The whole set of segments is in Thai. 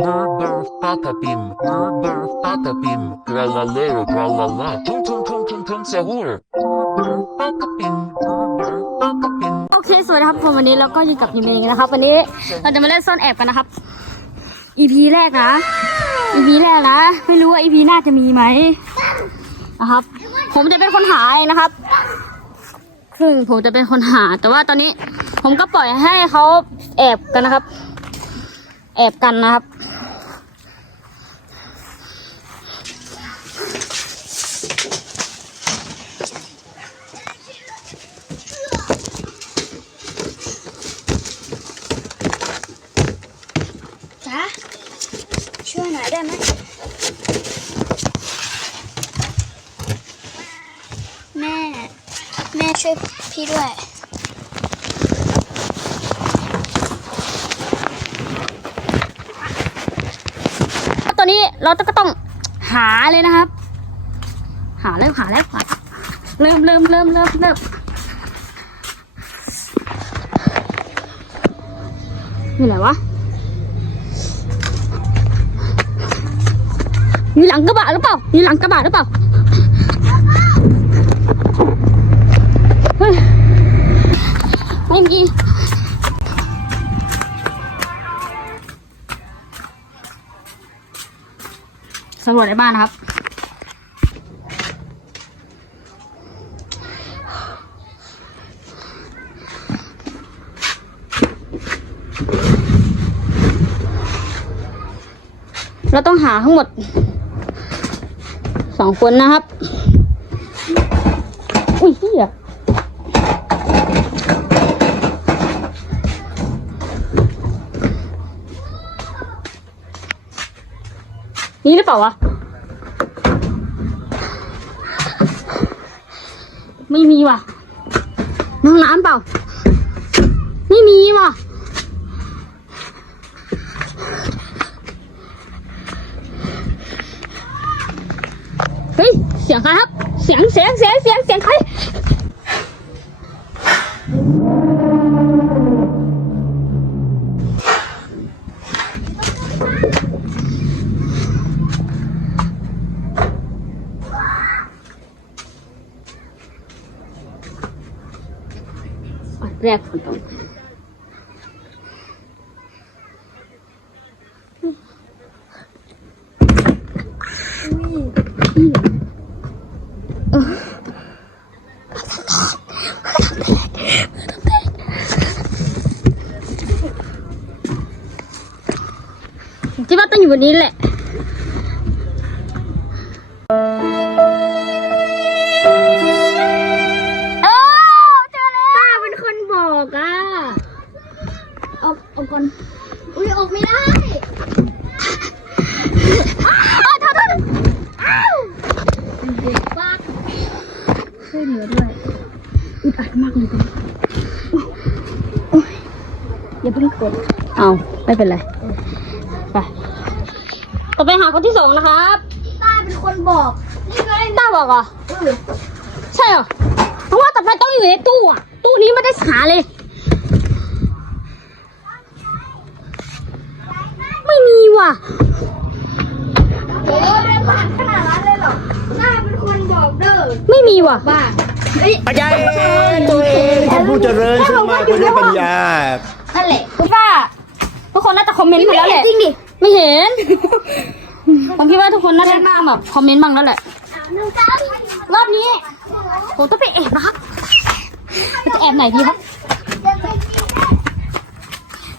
Brr patapim, brr brr patapim, tralalero tralala, tung tung tung tung tung sahur. Brr patapim, brr brr patapim. โอเค สวัสดีครับผมวันนี้เราก็อยู่กับยิมเองนะครับ วันนี้เราจะมาเล่นซ่อนแอบกันนะครับ EP แรกนะ EP แรกนะ ไม่รู้ว่า EP หน้าจะมีไหมนะครับ ผมจะเป็นคนหาเองนะครับซึ่งผมจะเป็นคนหา แต่ว่าตอนนี้ ผมก็ปล่อยให้เขาแอบกันนะครับ แอบกันนะครับ จ๊ะช่วยหน่อย ได้ไหมแม่ แม่ช่วยพี่ด้วยตอนนี้เราก็ต้องหาเลยนะครับ หาแล้วหาแล้วหาเริ่มเริ่มเริ่มเริ่มเริ่มอยู่ไหนวะ อยู่หลังกระบะหรือเปล่าอยู่หลังกระบะหรือเปล่าเฮ้ยไม่มีสำรวจในบ้านนะครับเราต้องหาทั้งหมด สองคนนะครับ อุ้ยเฮียนี่หรือเปล่าวะ ไม่มีว่ะน้องน้ำเปล่า ไม่มีว่ะ ฮ้ย เสียงใครครับ เสียงเสียงเสียงเสียงเสียงใครอันแรกคนต้องคิ ดว่าต้องอยู่บนนี้แหละโอ้เจอแล้วป้าเป็นคนบอกอะเอาเอาก่อนอุ้ยออกไม่ได้อ้าวโทษโทษอ้าวเด็กป้าช่วยเหลือด้วยอึดอัดมากเลยตอนนี้โอ๊ยอย่าเพิ่งกดเอาไม่เป็นไร ไปต่อไปหาคนที่สองนะครับป้าเป็นคนบอกนี่ไงต้าบอกเหรอะเออใช่เหรอเพราะว่าต่อไปต้องอยู่ในตู้อะตู้นี้ไม่ได้หาเลย ไม่มีว่ะโอ้ยไม่ผ่านขนาดนั้นเลยเหรอป้าเป็นคนบอกเด้อไม่มีว่ะป้าเฮ้ยปัญญาตัวเองท่านผู้เจริญขึ้นมาคนได้ปัญญานั่นแหละคุณป้า ทุกคนน่าจะคอมเมนต์ไปแล้วแหละจริงดิไม่เห็นผมคิดว่าทุกคนน่าจะแบบคอมเมนต์บ้างแล้วแหละน้องจ้ารอบนี้ผมต้องไปแอบนะครับจะแอบไหนดีครับ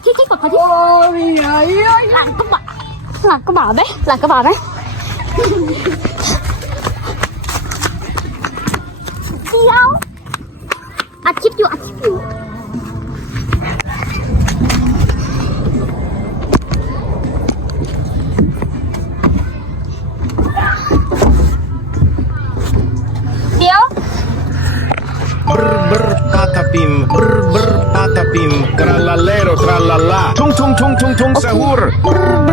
ที่ที่กดเขาที่หลังกระบะหลังกระบะไหมหลังกระบะไหมเดียวอัดคลิปอยู่อัดคลิปอยู่ patapim, brr brr patapim, tralalero tralala, tung tung tung tung tung sahur. Brr brr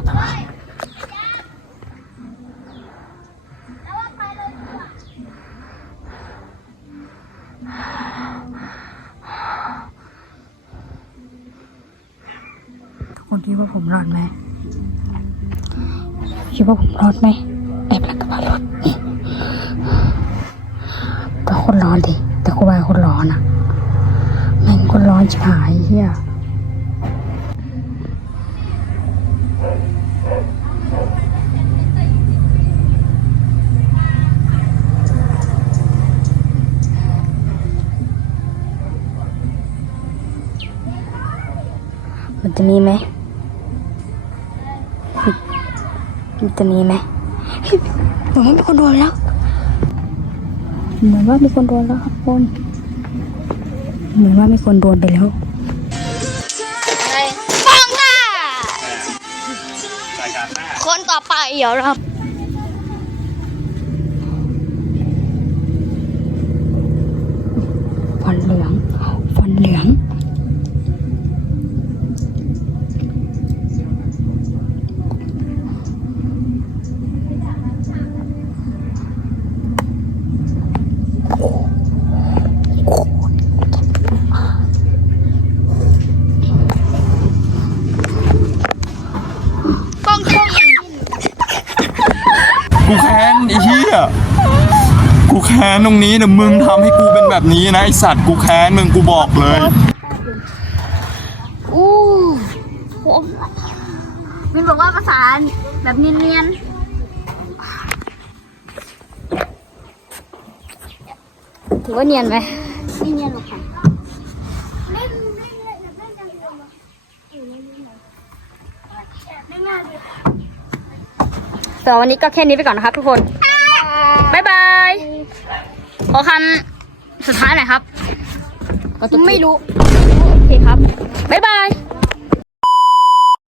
วะจะรอดทุกคนคิดว่าผมรอดไหมคิดว่าผมรอดไหมแอบหลังกระบะรถแต่คนร้อนดิแต่กูว่าคนร้อนอะแม่งคนร้อนชิบหายเฮีย มันจะมีไหมมันจะมีไหมเหมือนว่ามีคนโดนแล้ว เหมือนว่ามีคนโดนแล้วครับคนเหมือนว่ามีคนโดนไปแล้วฟังค่ะคนต่อไปเดี๋ยวเรา ฟันเหลือง ฟันเหลือง กล้องช่อง กูแค้นไอ้เหี้ยกูแค้นตรงนี้นะมึงทำให้กูเป็นแบบนี้นะไอสัตว์กูแค้นมึงกูบอกเลย อู้โหมินบอกว่าภาษาแบบเนียนๆ ถือว่าเนียนไหมไม่เนียนหรอกค่ะ สำหรับวันนี้ก็แค่นี้ไปก่อนนะครับทุกคนบ๊ายบายขอคำสุดท้ายหน่อยครับ ไม่รู้ โอเคครับบ๊ายบาย